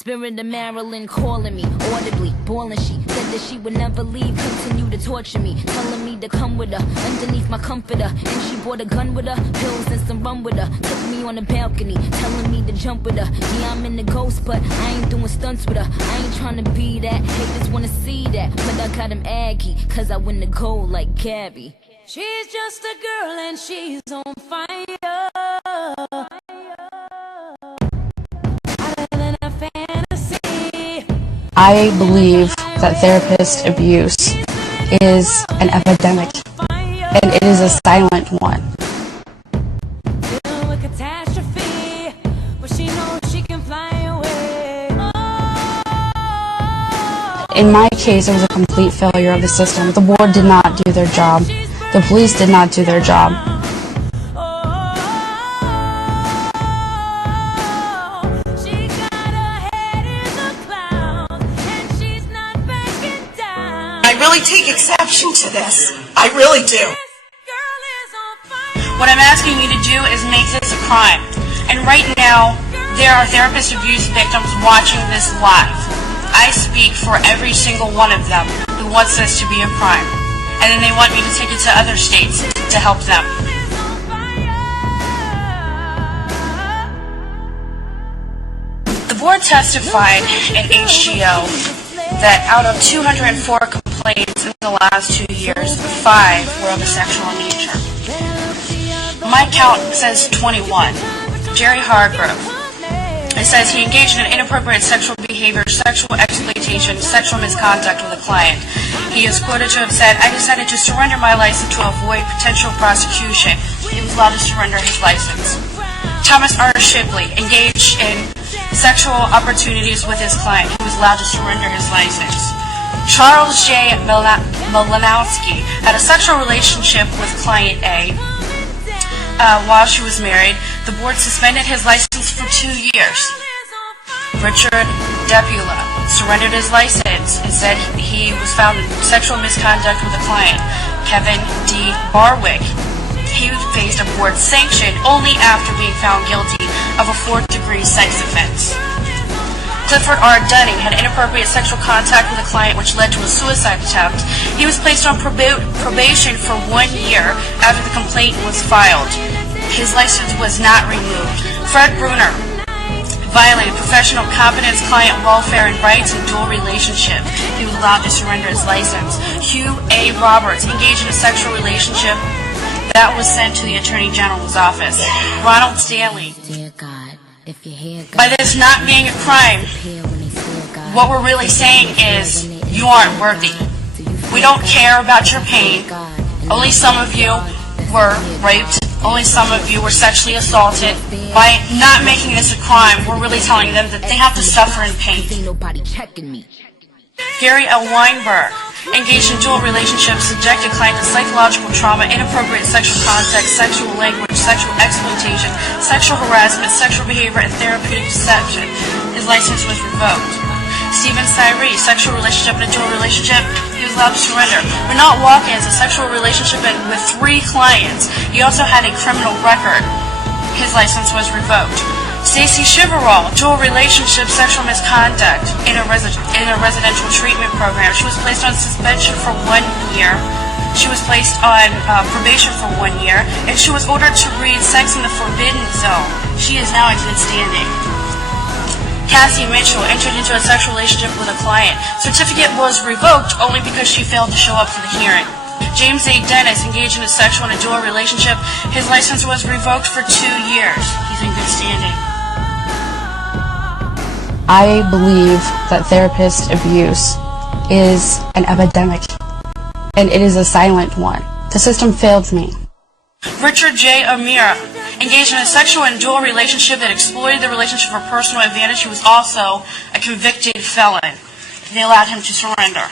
Spirit of Marilyn calling me, audibly, bawling. She said that she would never leave, continue to torture me, telling me to come with her, underneath my comforter. And she brought a gun with her, pills and some rum with her. Took me on the balcony, telling me to jump with her. Yeah, I'm in the ghost, but I ain't doing stunts with her. I ain't trying to be that, haters wanna see that. But I got him aggy, cause I win the gold like Gabby. She's just a girl and she's on fire. I believe that therapist abuse is an epidemic, and it is a silent one. In my case, it was a complete failure of the system. The board did not do their job. The police did not do their job. I really take exception to this. I really do. What I'm asking you to do is make this a crime. And right now, there are therapist abuse victims watching this live. I speak for every single one of them who wants this to be a crime. And then they want me to take it to other states to help them. The board testified in HGO that out of 204 complaints in the last 2 years, 5 were of a sexual nature. My count says 21. Jerry Hargrove. It says he engaged in inappropriate sexual behavior, sexual exploitation, sexual misconduct with a client. He is quoted to have said, "I decided to surrender my license to avoid potential prosecution." He was allowed to surrender his license. Thomas R. Shipley engaged in sexual opportunities with his client. He was allowed to surrender his license. Charles J. Malinowski had a sexual relationship with client A while she was married. The board suspended his license for 2 years. Richard Depula surrendered his license and said he was found in sexual misconduct with a client. Kevin D. Barwick, he faced a board sanction only after being found guilty of a 4th-degree sex offense. Clifford R. Dunning had inappropriate sexual contact with a client which led to a suicide attempt. He was placed on probation for 1 year after the complaint was filed. His license was not removed. Fred Bruner violated professional competence, client welfare, and rights in dual relationship. He was allowed to surrender his license. Hugh A. Roberts engaged in a sexual relationship that was sent to the Attorney General's office. Ronald Stanley. By this not being a crime, what we're really saying is you aren't worthy. We don't care about your pain. Only some of you were raped. Only some of you were sexually assaulted. By not making this a crime, we're really telling them that they have to suffer in pain. Gary L. Weinberg engaged in dual relationships, subjected client to psychological trauma, inappropriate sexual contact, sexual language, sexual exploitation, sexual harassment, sexual behavior, and therapeutic deception. His license was revoked. Stephen Cyree, sexual relationship in a dual relationship, he was allowed to surrender. Renat Watkins, a sexual relationship with 3 clients. He also had a criminal record. His license was revoked. Stacey Chiverall, dual relationship, sexual misconduct in a residential treatment program. She was placed on suspension for 1 year. She was placed on probation for 1 year, and she was ordered to read Sex in the Forbidden Zone. She is now in good standing. Cassie Mitchell entered into a sexual relationship with a client. Certificate was revoked only because she failed to show up for the hearing. James A. Dennis engaged in a sexual and a dual relationship. His license was revoked for 2 years. He's in good standing. I believe that therapist abuse is an epidemic, and it is a silent one. The system failed me. Richard J. Amira engaged in a sexual and dual relationship that exploited the relationship for personal advantage. He was also a convicted felon. They allowed him to surrender.